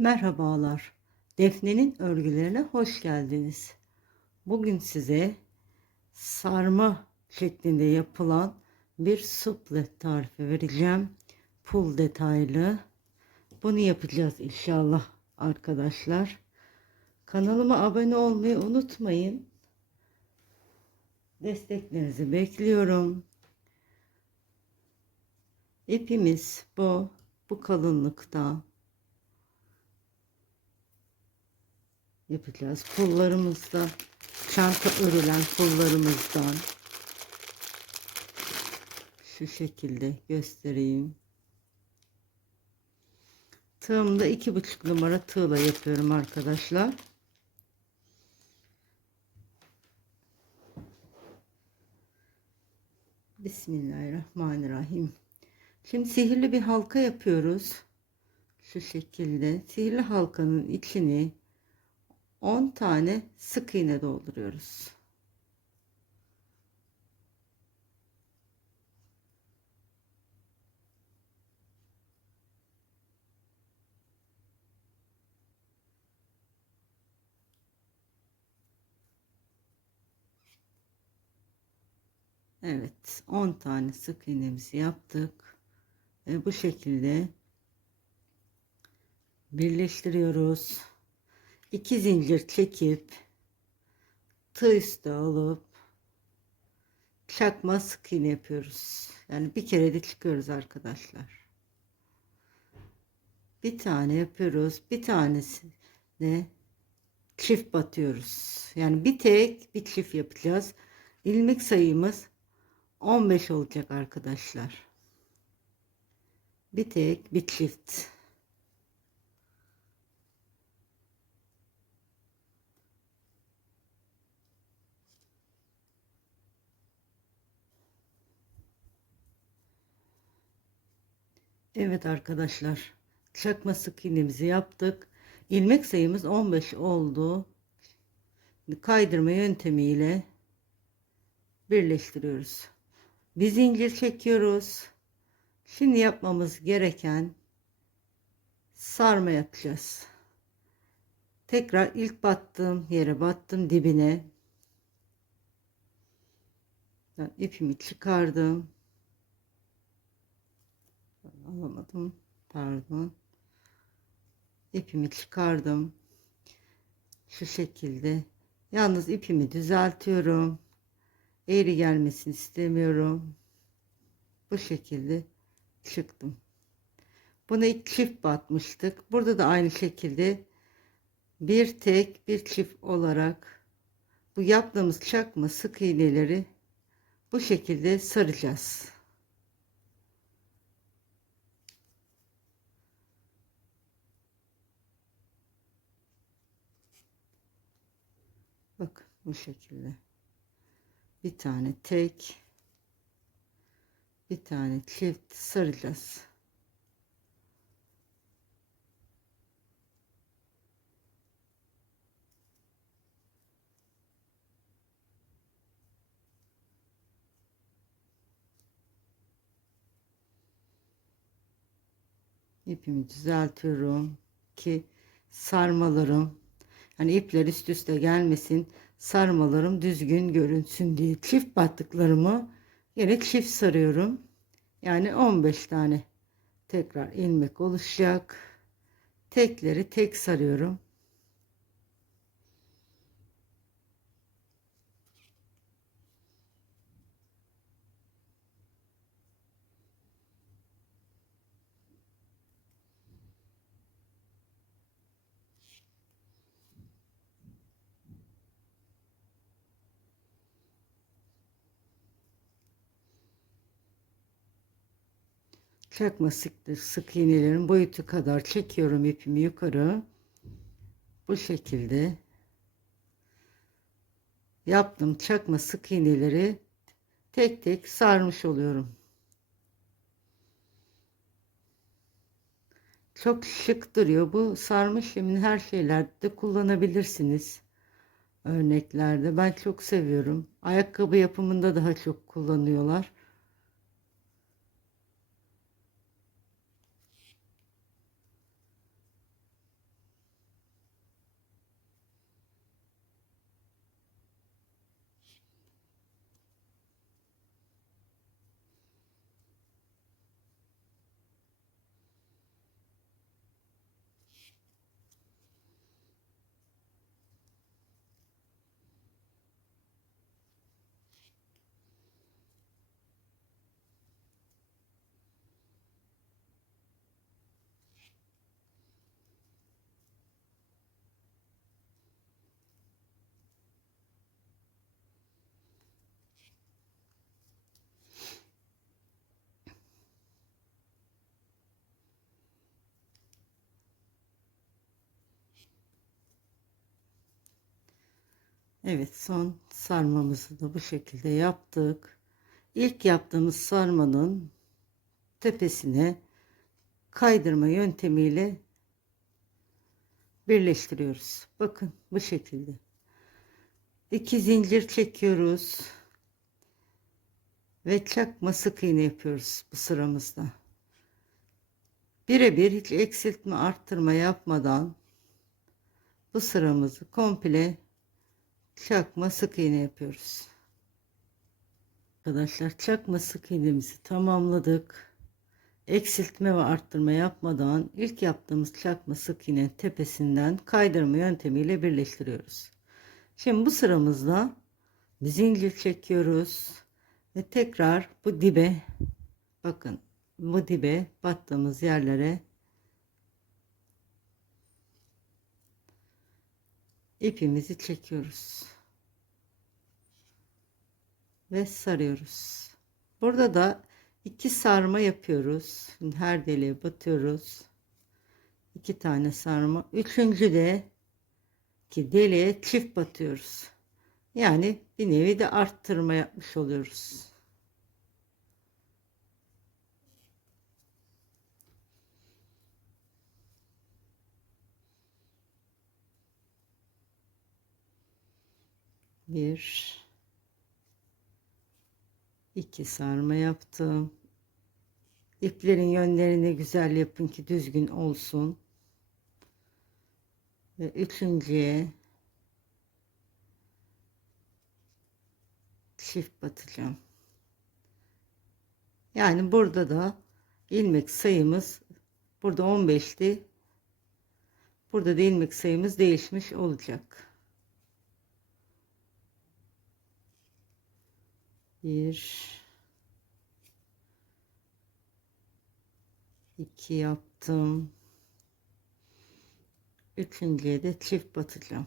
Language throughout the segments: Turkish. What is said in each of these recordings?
Merhabalar. Defne'nin örgülerine hoş geldiniz. Bugün size sarma şeklinde yapılan bir suplet tarifi vereceğim. Pul detaylı. Bunu yapacağız inşallah arkadaşlar. Kanalıma abone olmayı unutmayın. Desteklerinizi bekliyorum. İpimiz bu. Bu kalınlıkta. Yapacağız. Pullarımızda çanta örülen pullarımızdan şu şekilde göstereyim. Tığımda iki buçuk numara tığla yapıyorum arkadaşlar. Bismillahirrahmanirrahim. Şimdi sihirli bir halka yapıyoruz. Şu şekilde sihirli halkanın içini 10 tane sık iğne dolduruyoruz. Evet 10 tane sık iğnemizi yaptık. Ve bu şekilde birleştiriyoruz. 2 zincir çekip tığ üstü alıp çakma sık iğne yapıyoruz. Yani bir kere de çıkıyoruz arkadaşlar. Bir tane yapıyoruz. Bir tanesine çift batıyoruz. Yani bir tek bir çift yapacağız. İlmek sayımız 15 olacak arkadaşlar. Bir tek bir çift. Evet arkadaşlar. Çakma sık iğnemizi yaptık. İlmek sayımız 15 oldu. Kaydırma yöntemiyle birleştiriyoruz. Bir zincir çekiyoruz. Şimdi yapmamız gereken sarma yapacağız. Tekrar ilk battığım yere battım dibine. Ben ipimi çıkardım alamadım pardon. İpimi çıkardım. Şu şekilde. Yalnız ipimi düzeltiyorum. Eğri gelmesini istemiyorum. Bu şekilde çıktım. Buna ilk çift batmıştık. Burada da aynı şekilde bir tek bir çift olarak bu yaptığımız çakma sık iğneleri bu şekilde saracağız Bak bu şekilde. Bir tane tek bir tane çift saracağız. İpimi düzeltiyorum ki sarmalarım Hani ipler üst üste gelmesin. Sarmalarım düzgün görünsün diye. Çift battıklarımı yine çift sarıyorum. Yani 15 tane tekrar ilmek oluşacak. Tekleri tek sarıyorum. Çakma sık, sık iğnelerin boyutu kadar. Çekiyorum ipimi yukarı. Bu şekilde. Yaptım. Çakma sık iğneleri tek tek sarmış oluyorum. Çok şık duruyor. Bu sarma işlemini her şeylerde kullanabilirsiniz. Örneklerde. Ben çok seviyorum. Ayakkabı yapımında daha çok kullanıyorlar Evet son sarmamızı da bu şekilde yaptık. İlk yaptığımız sarmanın tepesine kaydırma yöntemiyle birleştiriyoruz. Bakın bu şekilde. İki zincir çekiyoruz. Ve çakma sık iğne yapıyoruz bu sıramızda. Birebir hiç eksiltme arttırma yapmadan bu sıramızı komple çakma sık iğne yapıyoruz. Arkadaşlar çakma sık iğnemizi tamamladık. Eksiltme ve arttırma yapmadan ilk yaptığımız çakma sık iğnenin tepesinden kaydırma yöntemiyle birleştiriyoruz. Şimdi bu sıramızda zincir çekiyoruz ve tekrar bu dibe bakın bu dibe battığımız yerlere ipimizi çekiyoruz ve sarıyoruz. Burada da iki sarma yapıyoruz. Her deliğe batıyoruz. İki tane sarma. Üçüncü de ki deliğe çift batıyoruz. Yani bir nevi de arttırma yapmış oluyoruz. Bir iki sarma yaptım. İplerin yönlerini güzel yapın ki düzgün olsun. Ve üçüncüye çift batacağım. Yani burada da ilmek sayımız burada 15'ti. Burada da ilmek sayımız değişmiş olacak. Bir iki yaptım. Üçüncüye de çift batacağım.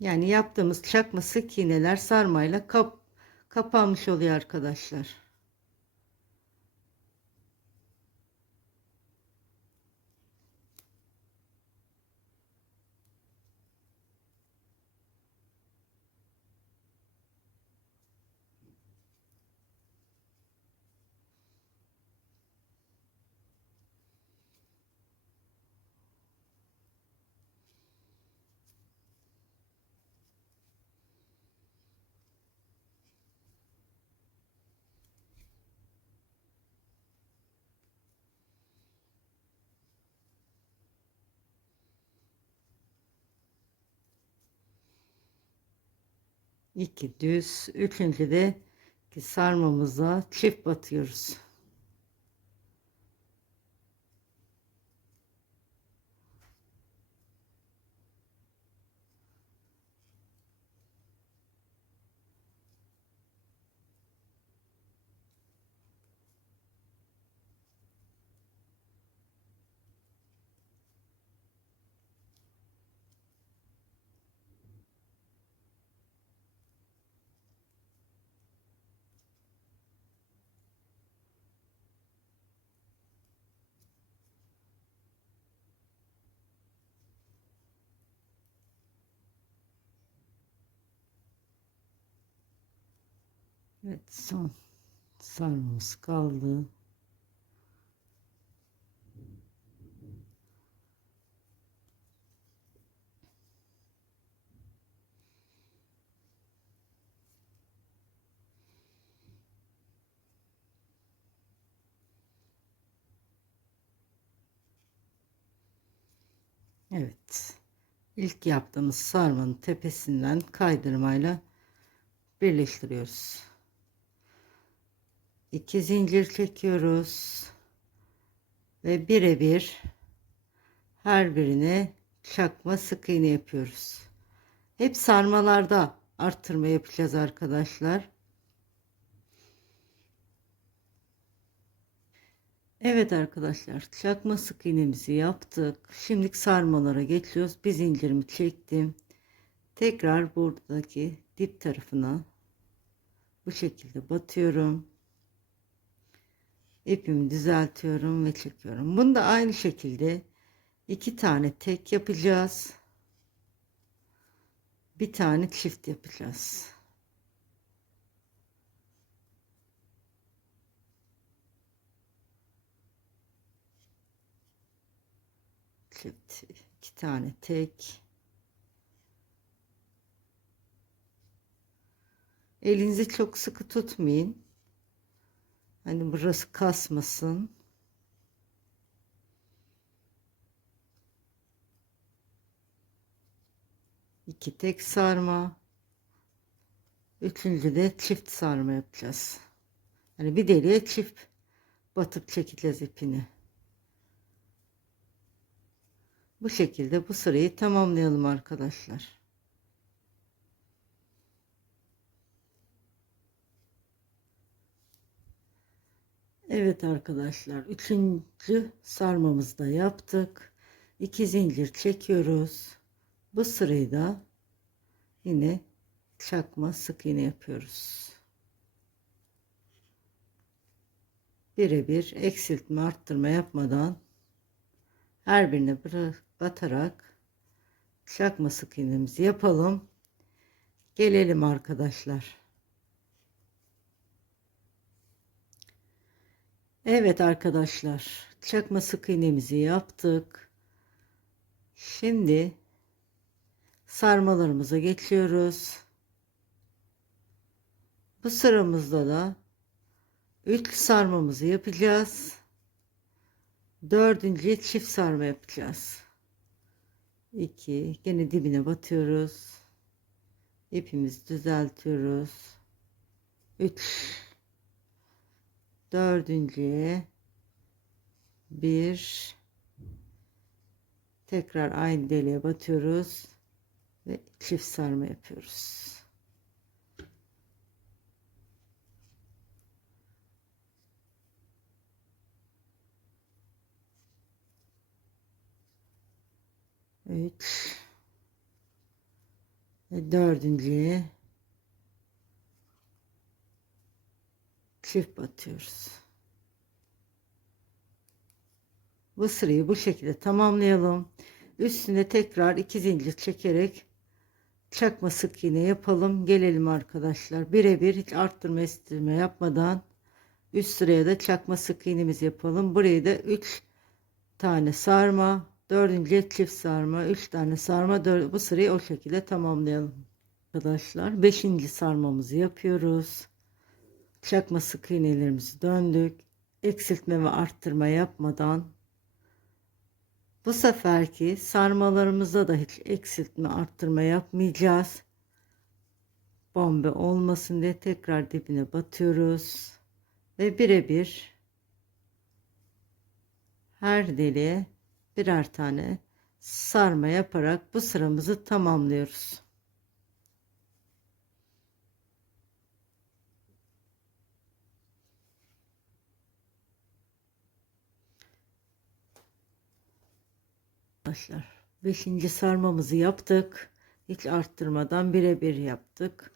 Yani yaptığımız çakma sık iğneler sarmayla kap kapanmış oluyor arkadaşlar. İki düz üçüncü de sarmamıza çift batıyoruz Evet son sarmamız kaldı. Evet. İlk yaptığımız sarmanın tepesinden kaydırmayla birleştiriyoruz. 2 zincir çekiyoruz ve birebir her birine çakma sık iğne yapıyoruz. Hep sarmalarda arttırma yapacağız arkadaşlar. Evet arkadaşlar çakma sık iğnemizi yaptık. Şimdi sarmalara geçiyoruz. Bir zincirimi çektim. Tekrar buradaki dip tarafına Bu şekilde batıyorum. İpimi düzeltiyorum ve çekiyorum. Bunu da aynı şekilde iki tane tek yapacağız. Bir tane çift yapacağız. Çift, iki tane tek. Elinizi çok sıkı tutmayın. Hani burası kasmasın. İki tek sarma. Üçüncü de çift sarma yapacağız. Hani bir deliğe çift batıp çekeceğiz ipini. Bu şekilde bu sırayı tamamlayalım arkadaşlar. Evet arkadaşlar üçüncü sarmamızı da yaptık. İki zincir çekiyoruz. Bu sırayı da yine çakma sık iğne yapıyoruz. Birebir eksiltme arttırma yapmadan her birine batarak çakma sık iğnemizi yapalım. Gelelim arkadaşlar. Evet arkadaşlar çakma sık iğnemizi yaptık. Şimdi sarmalarımıza geçiyoruz. Bu sıramızda da 3 sarmamızı yapacağız. Dördüncüye çift sarma yapacağız. 2 gene dibine batıyoruz. İpimizi düzeltiyoruz. 3 dördüncüye bir tekrar aynı deliğe batıyoruz ve çift sarma yapıyoruz. Üç ve dördüncüye çift batıyoruz. Bu sırayı bu şekilde tamamlayalım. Üstüne tekrar iki zincir çekerek çakma sık iğne yapalım. Gelelim arkadaşlar. Birebir hiç arttırma estirme yapmadan üst sıraya da çakma sık iğnemizi yapalım. Burayı da 3 tane sarma, dördüncü çift sarma, 3 tane sarma, 4, bu sırayı o şekilde tamamlayalım. Arkadaşlar 5. sarmamızı yapıyoruz çakma sık iğnelerimizi döndük. Eksiltme ve arttırma yapmadan bu seferki sarmalarımızda da hiç eksiltme arttırma yapmayacağız. Bombe olmasın diye tekrar dibine batıyoruz. Ve birebir her deliğe birer tane sarma yaparak bu sıramızı tamamlıyoruz. Arkadaşlar. Beşinci sarmamızı yaptık. Hiç arttırmadan birebir yaptık.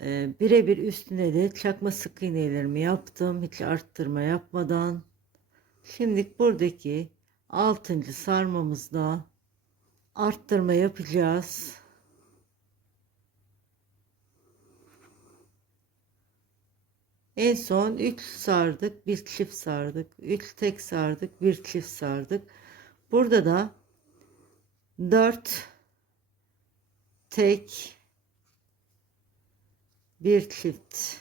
Ee, birebir üstüne de çakma sık iğnelerimi yaptım. Hiç arttırma yapmadan. Şimdi buradaki altıncı sarmamızda arttırma yapacağız. En son 3 sardık, bir çift sardık. 3 tek sardık, bir çift sardık. Burada da 4 tek. Bir çift.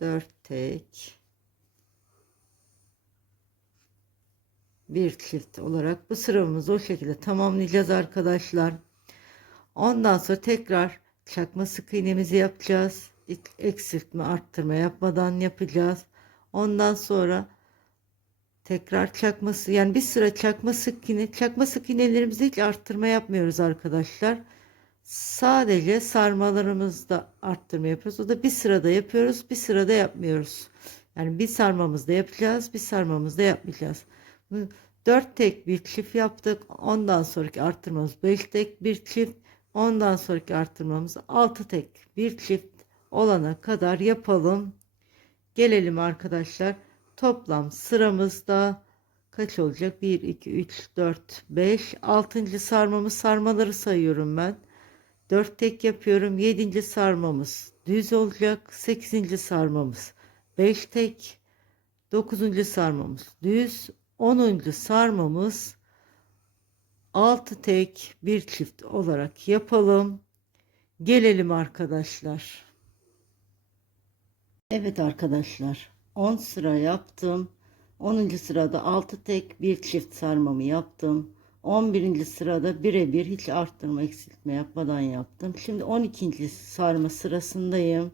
Dört tek. Bir çift olarak bu sıramızı o şekilde tamamlayacağız arkadaşlar. Ondan sonra tekrar çakma sık iğnemizi yapacağız. Eksiltme arttırma yapmadan yapacağız. Ondan sonra tekrar çakması yani bir sıra çakma sık iğne çakma sık iğnelerimizde hiç arttırma yapmıyoruz arkadaşlar. Sadece sarmalarımızda arttırma yapıyoruz. O da bir sırada yapıyoruz, bir sırada yapmıyoruz. Yani bir sarmamızda yapacağız, bir sarmamızda yapmayacağız. Bu 4 tek bir çift yaptık. Ondan sonraki arttırmamız 5 tek bir çift. Ondan sonraki arttırmamız 6 tek bir çift olana kadar yapalım. Gelelim arkadaşlar. Toplam sıramızda kaç olacak? 1, 2, 3, 4, 5. 6. sarmamız sarmaları sayıyorum ben. 4 tek yapıyorum. 7. sarmamız düz olacak. 8. sarmamız 5 tek. 9. sarmamız düz. 10. sarmamız 6 tek bir çift olarak yapalım. Gelelim arkadaşlar. Evet arkadaşlar 10 sıra yaptım. 10. sırada 6 tek bir çift sarmamı yaptım. 11. sırada birebir hiç arttırma eksiltme yapmadan yaptım. Şimdi 12. sarma sırasındayım.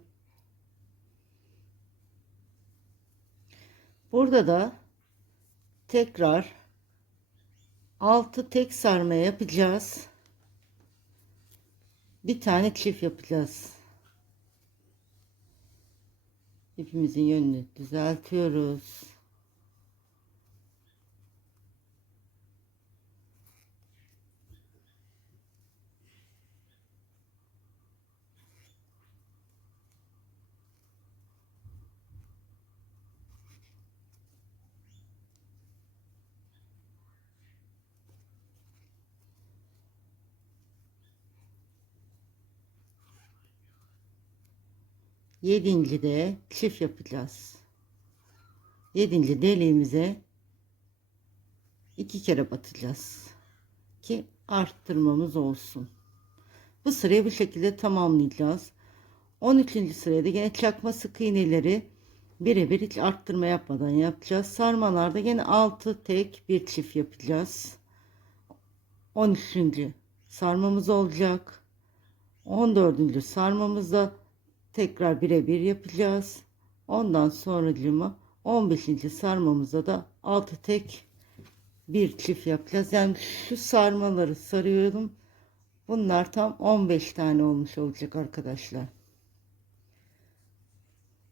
Burada da tekrar 6 tek sarma yapacağız. Bir tane çift yapacağız. İpimizin yönünü düzeltiyoruz. Yedinci de çift yapacağız. Yedinci deliğimize iki kere batacağız. Ki arttırmamız olsun. Bu sırayı bu şekilde tamamlayacağız. 13. sırada yine çakma sık iğneleri birebir hiç arttırma yapmadan yapacağız. Sarmalarda yine 6 tek bir çift yapacağız. 13. sarmamız olacak. 14. sarmamızda tekrar birebir yapacağız. Ondan sonracığıma 15. sarmamıza da 6 tek bir çift yapacağız. Yani şu sarmaları sarıyorum. Bunlar tam 15 tane olmuş olacak arkadaşlar.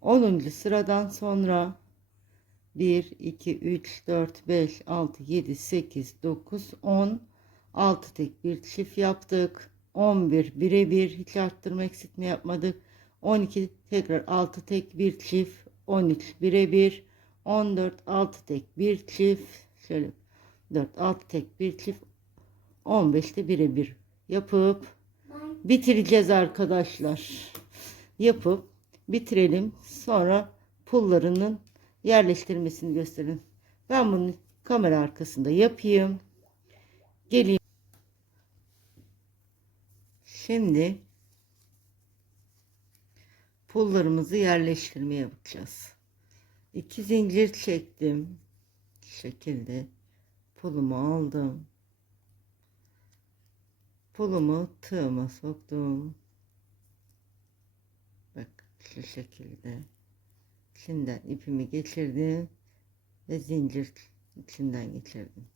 10. sıradan sonra 1 2 3 4 5 6 7 8 9 10 6 tek bir çift yaptık. 11 birebir hiç arttırma eksiltme yapmadık. 12 tekrar 6 tek bir çift 13 birebir 14 6 tek bir çift şöyle 4 6 tek bir çift 15 de birebir yapıp bitireceğiz arkadaşlar. Yapıp bitirelim. Sonra pullarının yerleştirmesini gösterin. Ben bunu kamera arkasında yapayım. Geleyim. Şimdi pullarımızı yerleştirmeye yapacağız. İki zincir çektim. şekilde pulumu aldım. Pulumu tığıma soktum. Bak şu şekilde. İçinden ipimi geçirdim ve zincir içinden geçirdim.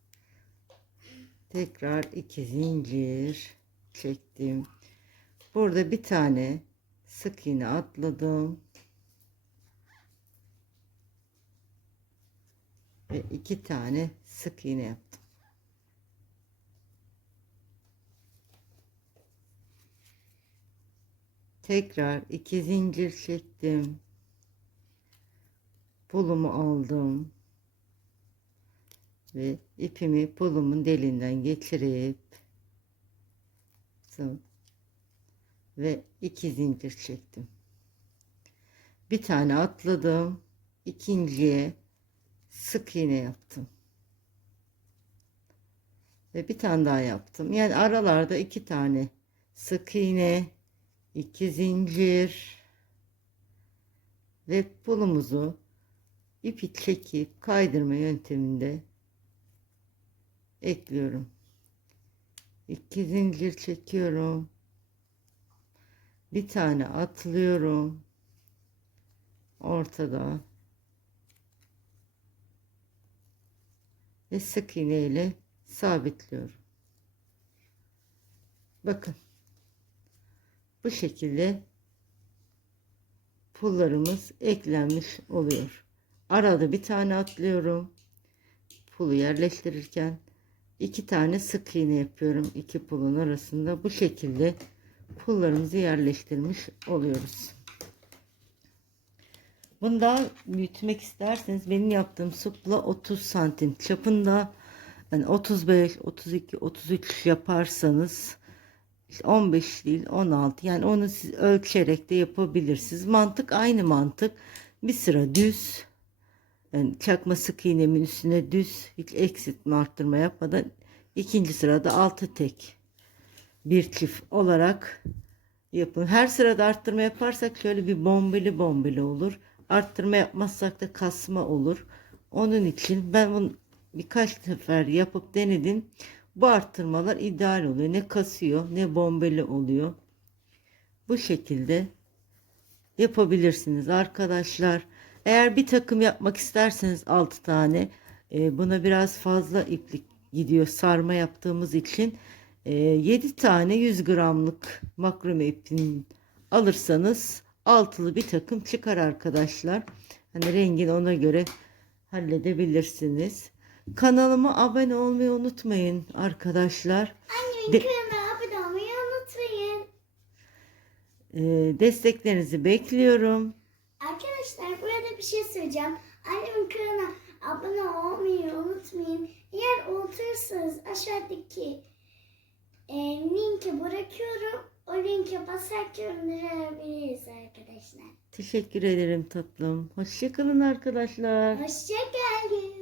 Tekrar iki zincir çektim. Burada bir tane sık iğne atladım. Ve iki tane sık iğne yaptım. Tekrar iki zincir çektim. Pulumu aldım. Ve ipimi pulumun deliğinden geçirip ve iki zincir çektim. Bir tane atladım. ikinciye sık iğne yaptım. Ve bir tane daha yaptım. Yani aralarda iki tane sık iğne, iki zincir ve pulumuzu ipi çekip kaydırma yönteminde ekliyorum. İki zincir çekiyorum bir tane atlıyorum. Ortada. Ve sık iğne ile sabitliyorum. Bakın. Bu şekilde pullarımız eklenmiş oluyor. Arada bir tane atlıyorum. Pulu yerleştirirken iki tane sık iğne yapıyorum. İki pulun arasında. Bu şekilde pullarımızı yerleştirmiş oluyoruz. Bunu daha büyütmek isterseniz benim yaptığım supla 30 santim çapında yani 35, 32, 33 yaparsanız işte 15 değil 16 yani onu siz ölçerek de yapabilirsiniz. Mantık aynı mantık. Bir sıra düz yani çakma sık iğnemin üstüne düz hiç eksiltme arttırma yapmadan ikinci sırada altı tek bir çift olarak yapın. Her sırada arttırma yaparsak şöyle bir bombeli bombeli olur. Arttırma yapmazsak da kasma olur. Onun için ben bunu birkaç sefer yapıp denedim. Bu arttırmalar ideal oluyor. Ne kasıyor ne bombeli oluyor. Bu şekilde yapabilirsiniz arkadaşlar. Eğer bir takım yapmak isterseniz 6 tane e, buna biraz fazla iplik gidiyor sarma yaptığımız için 7 tane 100 gramlık makrome ipin alırsanız altılı bir takım çıkar arkadaşlar. Hani rengini ona göre halledebilirsiniz. Kanalıma abone olmayı unutmayın arkadaşlar. Annemin kanalına abone olmayı unutmayın. E, desteklerinizi bekliyorum. Arkadaşlar burada bir şey söyleyeceğim. Annemin kanalına abone olmayı unutmayın. Eğer unutursanız aşağıdaki e, linki bırakıyorum. O linke basarak gönderebiliriz arkadaşlar. Teşekkür ederim tatlım. Hoşçakalın arkadaşlar. Hoşçakalın.